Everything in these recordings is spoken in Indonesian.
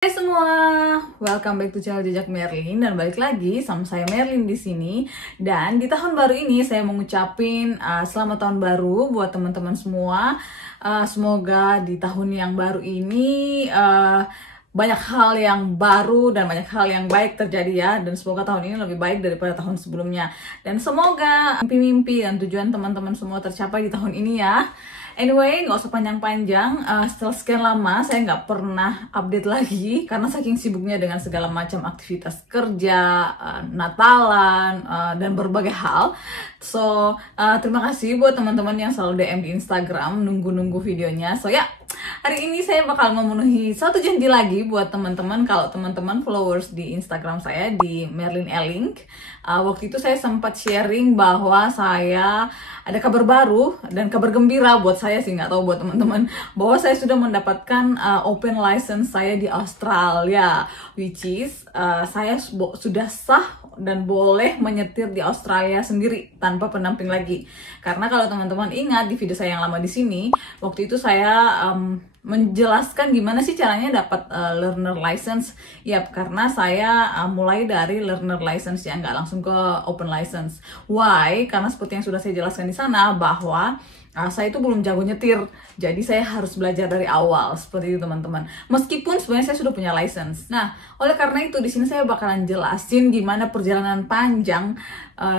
Hai semua, welcome back to channel Jejak Merlin dan balik lagi sama saya Merlin di sini. Dan di tahun baru ini saya mau ngucapin selamat tahun baru buat teman-teman semua. Semoga di tahun yang baru ini banyak hal yang baru dan banyak hal yang baik terjadi ya. Dan semoga tahun ini lebih baik daripada tahun sebelumnya. Dan semoga mimpi-mimpi dan tujuan teman-teman semua tercapai di tahun ini ya. Anyway, nggak usah panjang-panjang. Setelah sekian lama saya nggak pernah update lagi karena saking sibuknya dengan segala macam aktivitas kerja, Natalan, dan berbagai hal. So, terima kasih buat teman-teman yang selalu DM di Instagram nunggu-nunggu videonya. So ya, hari ini saya bakal memenuhi satu janji lagi buat teman-teman. Kalau teman-teman followers di Instagram saya di Merlin Elink, waktu itu saya sempat sharing bahwa saya ada kabar baru dan kabar gembira buat saya sih, nggak tahu buat teman-teman, bahwa saya sudah mendapatkan open license saya di Australia, which is saya sudah sah dan boleh menyetir di Australia sendiri tanpa pendamping lagi. Karena kalau teman-teman ingat di video saya yang lama di sini, waktu itu saya menjelaskan gimana sih caranya dapat learner license. Yap, karena saya mulai dari learner license ya, nggak langsung ke open license. Why? Karena seperti yang sudah saya jelaskan di sana bahwa saya itu belum jago nyetir, jadi saya harus belajar dari awal seperti itu teman-teman. Meskipun sebenarnya saya sudah punya license. Nah, oleh karena itu di sini saya bakalan jelasin gimana perjalanan panjang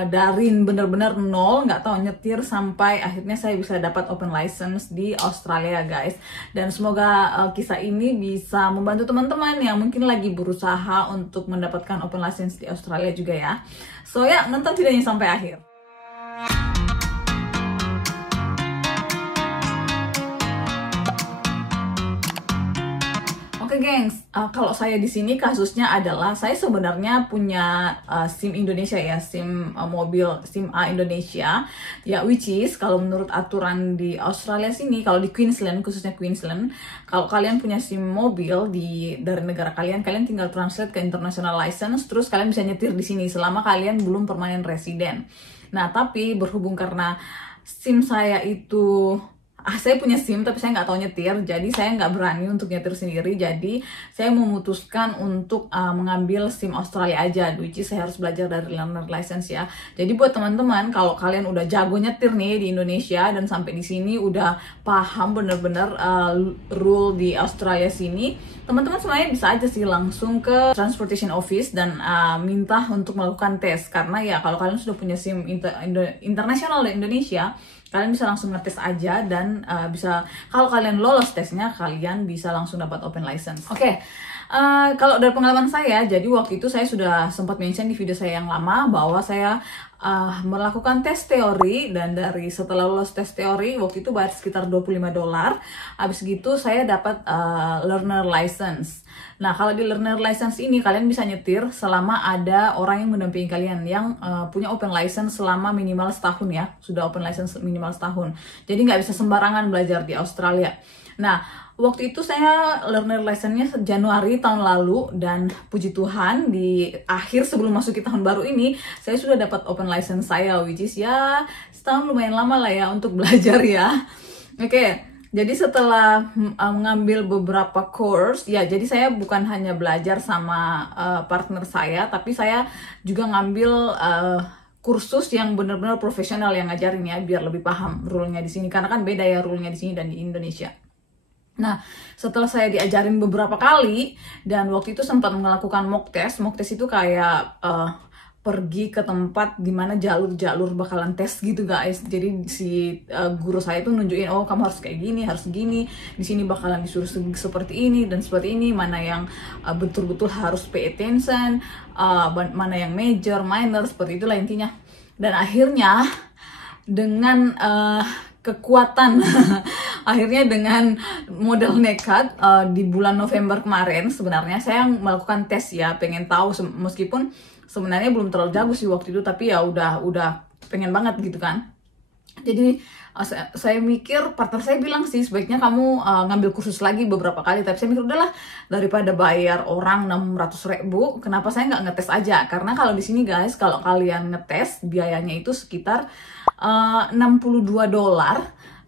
dari bener-bener nol, nggak tahu nyetir, sampai akhirnya saya bisa dapat open license di Australia guys. Dan semoga kisah ini bisa membantu teman-teman yang mungkin lagi berusaha untuk mendapatkan open license di Australia juga ya. So ya, nonton videonya sampai akhir. Oke gengs, kalau saya di sini kasusnya adalah saya sebenarnya punya SIM Indonesia ya, SIM mobil, SIM A Indonesia ya, which is kalau menurut aturan di Australia sini, kalau di Queensland, khususnya Queensland, kalau kalian punya SIM mobil dari negara kalian tinggal translate ke international license, terus kalian bisa nyetir di sini selama kalian belum permanent resident. Nah, tapi berhubung karena SIM saya itu saya punya SIM tapi saya nggak tahu nyetir, jadi saya nggak berani untuk nyetir sendiri. Jadi saya memutuskan untuk mengambil SIM Australia aja, which is saya harus belajar dari learner license ya. Jadi buat teman-teman, kalau kalian udah jago nyetir nih di Indonesia dan sampai di sini udah paham bener-bener rule di Australia sini, teman-teman semuanya bisa aja sih langsung ke Transportation Office dan minta untuk melakukan tes. Karena ya kalau kalian sudah punya SIM internasional di Indonesia, kalian bisa langsung ngetes aja dan bisa, kalau kalian lolos tesnya, kalian bisa langsung dapat open license. Oke. Kalau dari pengalaman saya, jadi waktu itu saya sudah sempat mention di video saya yang lama bahwa saya melakukan tes teori, dan dari setelah lolos tes teori waktu itu bayar sekitar $25. Habis gitu saya dapat learner license. Nah, kalau di learner license ini kalian bisa nyetir selama ada orang yang mendampingi kalian yang punya open license selama minimal setahun ya, sudah open license minimal setahun. Jadi nggak bisa sembarangan belajar di Australia. Nah, waktu itu saya learner license-nya Januari tahun lalu, dan puji Tuhan di akhir sebelum masuk ke tahun baru ini saya sudah dapat open license saya, which is ya setahun lumayan lama lah ya untuk belajar ya. Oke. Jadi setelah mengambil beberapa course, ya jadi saya bukan hanya belajar sama partner saya, tapi saya juga ngambil kursus yang benar-benar profesional yang ngajarin ya, biar lebih paham rule-nya di sini. Karena kan beda ya rule-nya di sini dan di Indonesia. Nah, setelah saya diajarin beberapa kali, dan waktu itu sempat melakukan mock test. Mock test itu kayak pergi ke tempat dimana jalur-jalur bakalan tes gitu guys. Jadi si guru saya tuh nunjukin, oh kamu harus kayak gini, harus gini, di sini bakalan disuruh seperti ini dan seperti ini, mana yang betul-betul harus pay attention, mana yang major, minor, seperti itulah intinya. Dan akhirnya dengan kekuatan akhirnya dengan modal nekat di bulan November kemarin sebenarnya saya melakukan tes ya, pengen tahu, meskipun sebenarnya belum terlalu jago sih waktu itu, tapi ya udah pengen banget gitu kan. Jadi saya mikir, partner saya bilang sih sebaiknya kamu ngambil kursus lagi beberapa kali, tapi saya mikir udahlah, daripada bayar orang 600.000, kenapa saya nggak ngetes aja. Karena kalau di sini guys, kalau kalian ngetes biayanya itu sekitar $62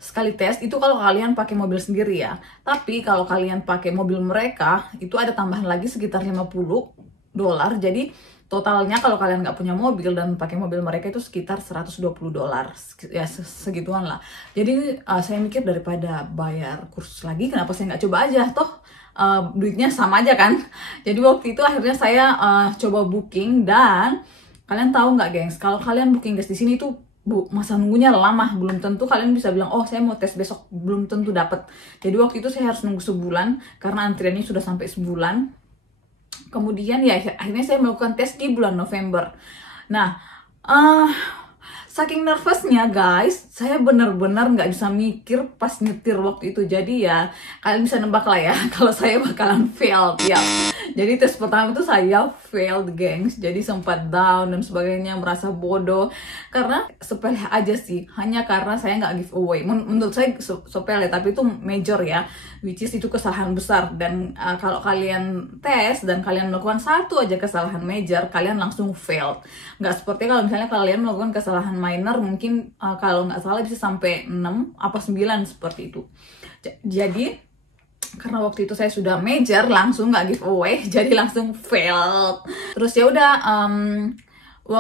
sekali tes itu kalau kalian pakai mobil sendiri ya. Tapi kalau kalian pakai mobil mereka itu ada tambahan lagi sekitar $50. Jadi totalnya kalau kalian nggak punya mobil dan pakai mobil mereka itu sekitar $120 ya, segituan lah. Jadi saya mikir daripada bayar kursus lagi, kenapa saya nggak coba aja, toh duitnya sama aja kan. Jadi waktu itu akhirnya saya coba booking. Dan kalian tahu nggak gengs, kalau kalian booking tes di sini tuh masa nunggunya lama, belum tentu kalian bisa bilang oh saya mau tes besok, belum tentu dapat. Jadi waktu itu saya harus nunggu sebulan karena antriannya sudah sampai sebulan. Kemudian ya akhirnya saya melakukan tes di bulan November. Nah, saking nervousnya guys, saya benar-benar nggak bisa mikir pas nyetir waktu itu. Jadi ya kalian bisa nebak lah ya kalau saya bakalan failed ya. Jadi tes pertama itu saya failed gengs. Jadi sempat down dan sebagainya, merasa bodoh. Karena sepele aja sih, hanya karena saya nggak giveaway. Menurut saya sepele, tapi itu major ya. Which is itu kesalahan besar. Dan kalau kalian tes dan kalian melakukan satu aja kesalahan major, kalian langsung failed. Nggak seperti kalau misalnya kalian melakukan kesalahan minor, mungkin kalau nggak salah bisa sampai 6 apa 9 seperti itu. Jadi karena waktu itu saya sudah major, langsung nggak giveaway, jadi langsung fail. Terus ya udah,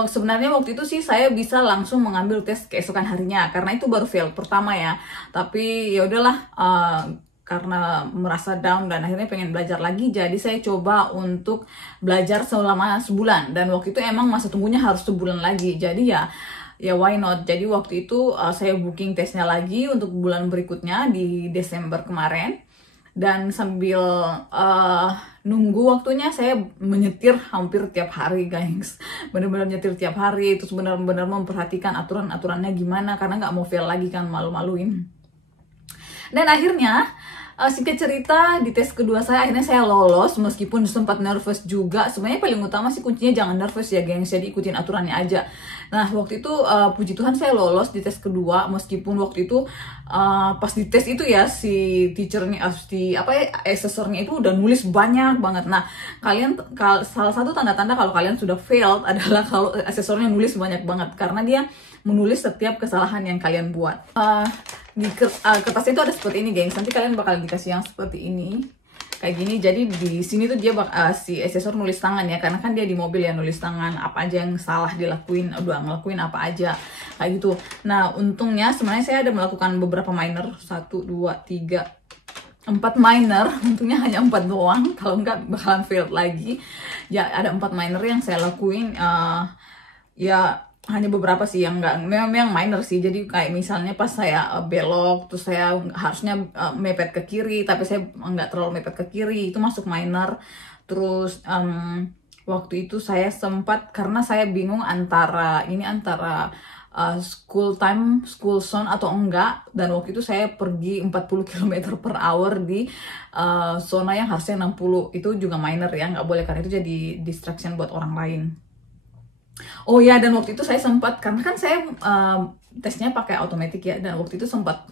sebenarnya waktu itu sih saya bisa langsung mengambil tes keesokan harinya karena itu baru fail pertama ya. Tapi ya udahlah, karena merasa down dan akhirnya pengen belajar lagi, jadi saya coba untuk belajar selama sebulan. Dan waktu itu emang masa tunggunya harus sebulan lagi, jadi ya why not. Jadi waktu itu saya booking tesnya lagi untuk bulan berikutnya di Desember kemarin. Dan sambil nunggu waktunya, saya menyetir hampir tiap hari guys. Bener-bener nyetir tiap hari, terus bener-bener memperhatikan aturan-aturannya gimana, karena nggak mau fail lagi kan, malu-maluin. Dan akhirnya singkat cerita, di tes kedua saya akhirnya saya lolos meskipun sempat nervous juga. Sebenarnya paling utama sih kuncinya jangan nervous ya gengs, jadi ikutin aturannya aja. Nah waktu itu puji Tuhan saya lolos di tes kedua, meskipun waktu itu pas di tes itu ya si teachernya, asesornya itu udah nulis banyak banget. Nah kalian, salah satu tanda-tanda kalau kalian sudah failed adalah kalau asesornya nulis banyak banget, karena dia menulis setiap kesalahan yang kalian buat. Di kertasnya itu ada seperti ini gengs, nanti kalian bakal dikasih yang seperti ini kayak gini. Jadi di sini tuh dia si asesor nulis tangan ya, karena kan dia di mobil ya, nulis tangan apa aja yang salah dilakuin, udah ngelakuin apa aja kayak gitu. Nah untungnya sebenarnya saya ada melakukan beberapa minor, 1, 2, 3, 4 minor. Untungnya hanya 4 doang, kalau enggak bakalan failed lagi ya. Ada 4 minor yang saya lakuin, ya hanya beberapa sih yang enggak, memang minor sih. Jadi kayak misalnya pas saya belok, terus saya harusnya mepet ke kiri, tapi saya nggak terlalu mepet ke kiri, itu masuk minor. Terus waktu itu saya sempat, karena saya bingung antara school time, school zone atau enggak, dan waktu itu saya pergi 40 km/h di zona yang harusnya 60, itu juga minor ya, nggak boleh, karena itu jadi distraction buat orang lain. Oh ya, dan waktu itu saya sempat, karena kan saya tesnya pakai automatic ya, dan waktu itu sempat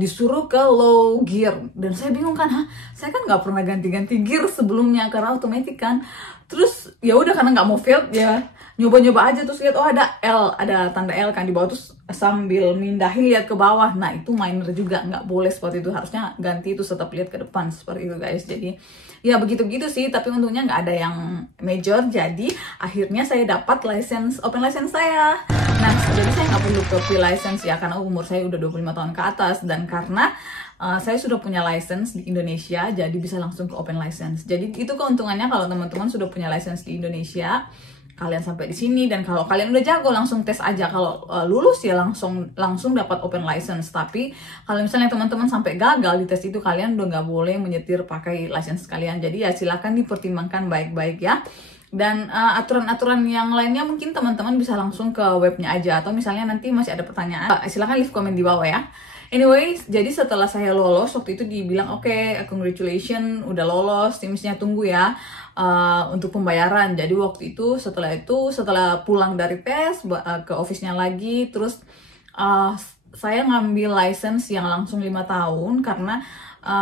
disuruh ke low gear, dan saya bingung kan, saya kan nggak pernah ganti-ganti gear sebelumnya karena automatic kan. Terus ya udah, karena nggak mau fail ya, nyoba-nyoba aja. Terus lihat, oh ada L, ada tanda L kan di bawah, terus sambil mindahin lihat ke bawah. Nah itu minor juga, nggak boleh seperti itu, harusnya ganti itu tetap lihat ke depan seperti itu guys. Jadi ya begitu-begitu sih, tapi untungnya nggak ada yang major. Jadi akhirnya saya dapat license, open license saya. Nah jadi saya nggak perlu ke P-license ya, karena umur saya udah 25 tahun ke atas, dan karena saya sudah punya license di Indonesia, jadi bisa langsung ke open license. Jadi itu keuntungannya kalau teman-teman sudah punya license di Indonesia, kalian sampai di sini, dan kalau kalian udah jago langsung tes aja. Kalau lulus ya langsung dapat open license. Tapi kalau misalnya teman-teman sampai gagal di tes itu, kalian udah nggak boleh menyetir pakai license kalian. Jadi ya silakan dipertimbangkan baik-baik ya. Dan aturan-aturan yang lainnya mungkin teman-teman bisa langsung ke webnya aja, atau misalnya nanti masih ada pertanyaan, silakan leave comment di bawah ya. Anyway, jadi setelah saya lolos, waktu itu dibilang, oke, congratulations, udah lolos, timsnya tunggu ya untuk pembayaran. Jadi waktu itu, setelah pulang dari tes, ke office-nya lagi, terus saya ngambil license yang langsung 5 tahun, karena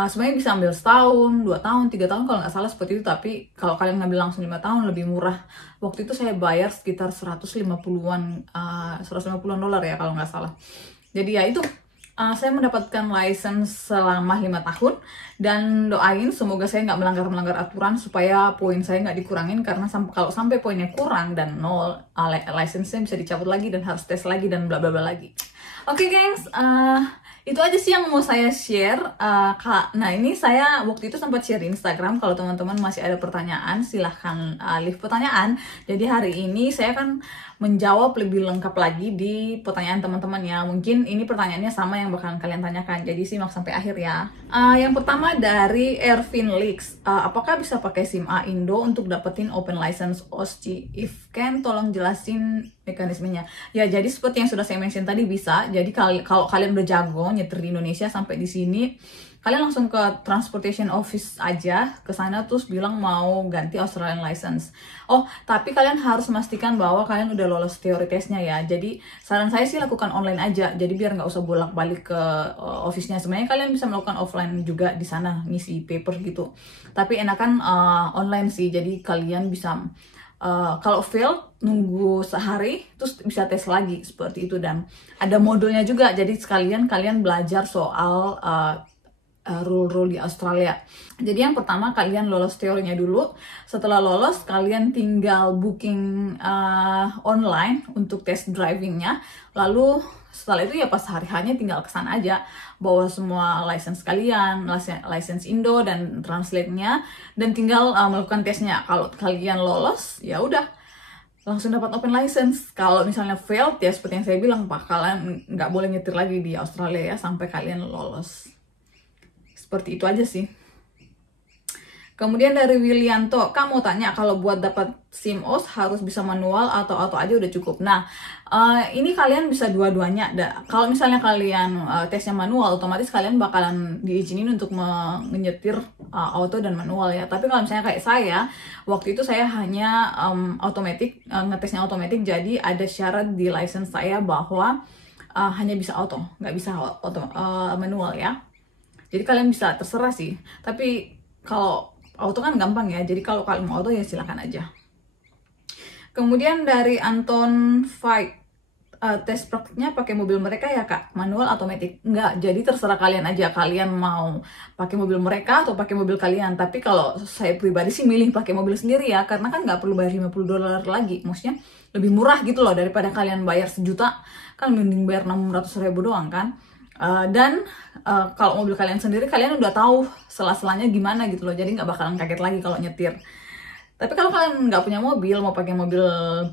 sebenarnya bisa ambil setahun, 2 tahun, 3 tahun kalau nggak salah seperti itu. Tapi kalau kalian ngambil langsung 5 tahun lebih murah. Waktu itu saya bayar sekitar $150 ya kalau nggak salah. Jadi ya itu Saya mendapatkan license selama 5 tahun dan doain semoga saya nggak melanggar aturan supaya poin saya nggak dikurangin, karena kalau sampai poinnya kurang dan nol, license-nya bisa dicabut lagi dan harus tes lagi dan bla bla bla lagi. Oke, gengs, itu aja sih yang mau saya share. Nah, ini saya waktu itu sempat share di Instagram. Kalau teman-teman masih ada pertanyaan, silahkan leave pertanyaan. Jadi hari ini saya akan menjawab lebih lengkap lagi di pertanyaan teman-teman ya. Mungkin ini pertanyaannya sama yang bakalan kalian tanyakan, jadi simak sampai akhir ya. Yang pertama dari Ervin Leaks, apakah bisa pakai SIM A Indo untuk dapetin open license OSCE? If can, tolong jelasin mekanismenya. Ya, jadi seperti yang sudah saya mention tadi, bisa. Jadi kalau kalian udah jago nyetir di Indonesia sampai di sini, kalian langsung ke Transportation Office aja, ke sana terus bilang mau ganti Australian license. Oh, tapi kalian harus memastikan bahwa kalian udah lolos teori tesnya ya. Jadi saran saya sih lakukan online aja. Jadi biar nggak usah bolak-balik ke office-nya. Sebenarnya kalian bisa melakukan offline juga di sana, ngisi paper gitu. Tapi enakan online sih. Jadi kalian bisa kalau fail nunggu sehari terus bisa tes lagi seperti itu, dan ada modulnya juga. Jadi sekalian kalian belajar soal rule-rule di Australia. Jadi yang pertama kalian lolos teorinya dulu. Setelah lolos kalian tinggal booking online untuk tes drivingnya. Lalu setelah itu ya pas hari-harinya tinggal kesana aja, bawa semua license kalian, license Indo dan translate-nya, dan tinggal melakukan tesnya. Kalau kalian lolos ya udah langsung dapat open license. Kalau misalnya failed ya seperti yang saya bilang, Pak, kalian nggak boleh nyetir lagi di Australia ya sampai kalian lolos. Seperti itu aja sih. Kemudian dari Willianto, Kak mau tanya, kalau buat dapat SIM OS harus bisa manual atau auto aja udah cukup? Nah, ini kalian bisa dua-duanya. Kalau misalnya kalian tesnya manual, otomatis kalian bakalan diizinin untuk menyetir auto dan manual ya. Tapi kalau misalnya kayak saya, waktu itu saya hanya automatic, ngetesnya automatic, jadi ada syarat di license saya bahwa hanya bisa auto, nggak bisa manual ya. Jadi kalian bisa terserah sih. Tapi kalau auto kan gampang ya. Jadi kalau kalian mau auto ya silakan aja. Kemudian dari Anton Fight, tes praktiknya pakai mobil mereka ya Kak? Manual automatic? Enggak. Jadi terserah kalian aja. Kalian mau pakai mobil mereka atau pakai mobil kalian. Tapi kalau saya pribadi sih milih pakai mobil sendiri ya. Karena kan nggak perlu bayar $50 lagi. Maksudnya lebih murah gitu loh daripada kalian bayar 1 juta. Kan mending bayar 600.000 doang kan. Dan kalau mobil kalian sendiri, kalian udah tahu sela-selanya gimana gitu loh, jadi nggak bakalan kaget lagi kalau nyetir. Tapi kalau kalian nggak punya mobil, mau pakai mobil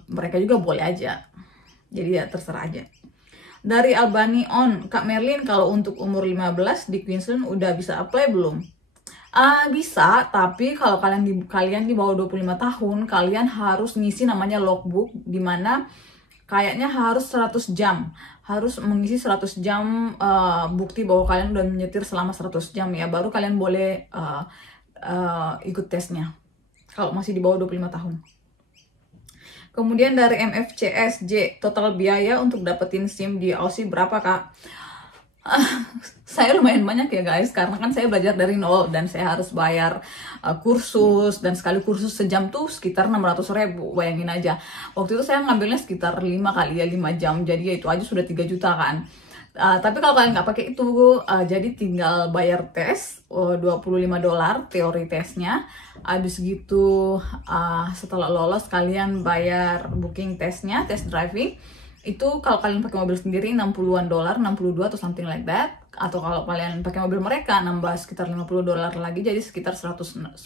mereka juga boleh aja. Jadi ya terserah aja. Dari Albani On, Kak Merlin, kalau untuk umur 15 di Queensland udah bisa apply belum? Bisa, tapi kalau kalian di bawah 25 tahun, kalian harus ngisi namanya logbook, dimana kayaknya harus 100 jam. Harus mengisi 100 jam bukti bahwa kalian udah menyetir selama 100 jam ya. Baru kalian boleh ikut tesnya. Kalau masih di bawah 25 tahun. Kemudian dari MFCSJ, total biaya untuk dapetin SIM di Aussie berapa Kak? Saya lumayan banyak ya guys, karena kan saya belajar dari nol dan saya harus bayar kursus, dan sekali kursus sejam tuh sekitar 600.000, bayangin aja. Waktu itu saya ngambilnya sekitar 5 kali ya, 5 jam, jadi ya itu aja sudah 3 juta kan. Tapi kalau kalian nggak pakai itu, jadi tinggal bayar tes $25 teori tesnya. Habis gitu setelah lolos kalian bayar booking tesnya, tes driving. Itu kalau kalian pakai mobil sendiri $60-an, 62 atau something like that. Atau kalau kalian pakai mobil mereka nambah sekitar $50 lagi, jadi sekitar $120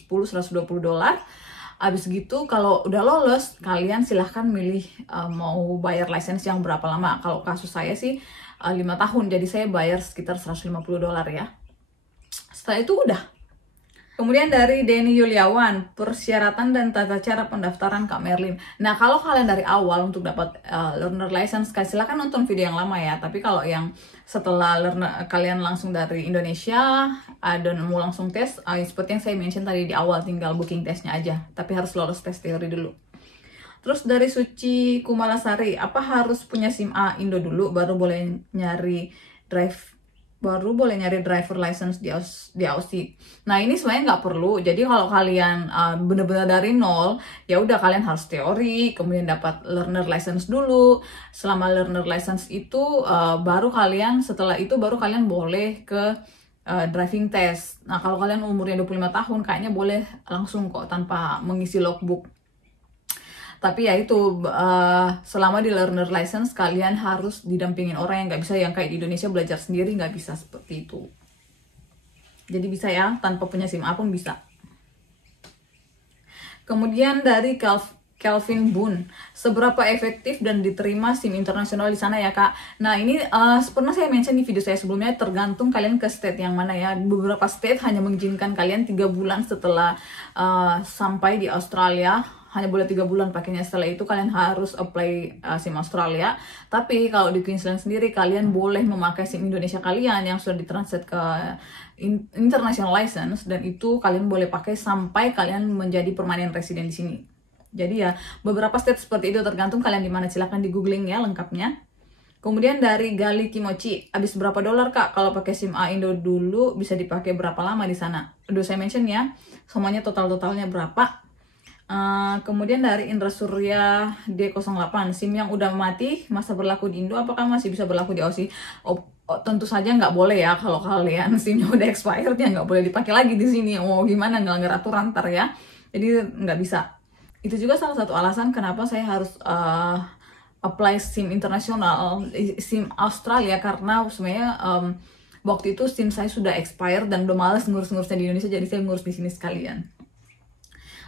Abis gitu kalau udah lolos, kalian silahkan milih mau bayar license yang berapa lama. Kalau kasus saya sih 5 tahun, jadi saya bayar sekitar $150 ya. Setelah itu udah. Kemudian dari Denny Yuliawan, persyaratan dan tata cara pendaftaran Kak Merlin. Nah, kalau kalian dari awal untuk dapat learner license, silakan nonton video yang lama ya. Tapi kalau yang setelah kalian langsung dari Indonesia dan mau langsung tes, seperti yang saya mention tadi di awal, tinggal booking tesnya aja. Tapi harus lolos tes teori dulu. Terus dari Suci Kumalasari, apa harus punya SIM A Indo dulu baru boleh nyari drive baru boleh nyari driver license di Aussie. Nah ini sebenarnya nggak perlu. Jadi kalau kalian bener-bener dari nol, ya udah kalian harus teori, kemudian dapat learner license dulu. Selama learner license itu setelah itu baru kalian boleh ke driving test. Nah kalau kalian umurnya 25 tahun, kayaknya boleh langsung kok tanpa mengisi logbook. Tapi ya itu, selama di learner license kalian harus didampingin orang, yang nggak bisa yang kayak di Indonesia belajar sendiri, nggak bisa seperti itu. Jadi bisa ya, tanpa punya SIM A pun bisa. Kemudian dari Kelvin Boon, seberapa efektif dan diterima SIM internasional di sana ya kak? Nah ini pernah saya mention di video saya sebelumnya, tergantung kalian ke state yang mana ya. Beberapa state hanya mengizinkan kalian 3 bulan setelah sampai di Australia, hanya boleh 3 bulan pakainya. Setelah itu kalian harus apply SIM Australia. Tapi kalau di Queensland sendiri kalian boleh memakai SIM Indonesia kalian yang sudah ditranslate ke international license, dan itu kalian boleh pakai sampai kalian menjadi permanent resident di sini. Jadi ya beberapa state seperti itu, tergantung kalian di mana. Silahkan di googling ya lengkapnya. Kemudian dari Gali Kimochi, habis berapa dolar kak kalau pakai SIM A Indo dulu, bisa dipakai berapa lama di sana? Udah saya mention ya, semuanya totalnya berapa. Kemudian dari Indra Surya D08, SIM yang udah mati masa berlaku di Indo apakah masih bisa berlaku di Aussie? Tentu saja nggak boleh ya, kalau kalian SIM-nya udah expired ya nggak boleh dipakai lagi di sini. Gimana, ngelanggar aturan ntar ya. Jadi nggak bisa. Itu juga salah satu alasan kenapa saya harus apply SIM internasional, SIM Australia, karena sebenarnya waktu itu SIM saya sudah expired dan udah males ngurus-ngurusnya di Indonesia, jadi saya ngurus di sini sekalian.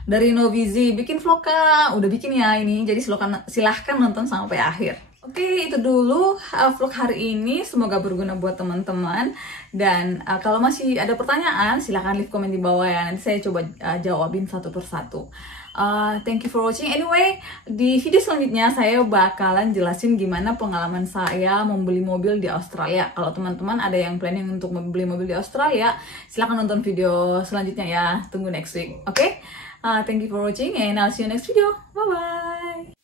Dari Novizi, bikin vlog kak, udah bikin ya ini, jadi silahkan nonton sampai akhir. Oke, itu dulu vlog hari ini, semoga berguna buat teman-teman. Dan kalau masih ada pertanyaan, silahkan leave komen di bawah ya, nanti saya coba jawabin satu persatu. Thank you for watching. Anyway, di video selanjutnya saya bakalan jelasin gimana pengalaman saya membeli mobil di Australia. Kalau teman-teman ada yang planning untuk membeli mobil di Australia, silahkan nonton video selanjutnya ya. Tunggu next week, oke? Thank you for watching and I'll see you next video. Bye-bye!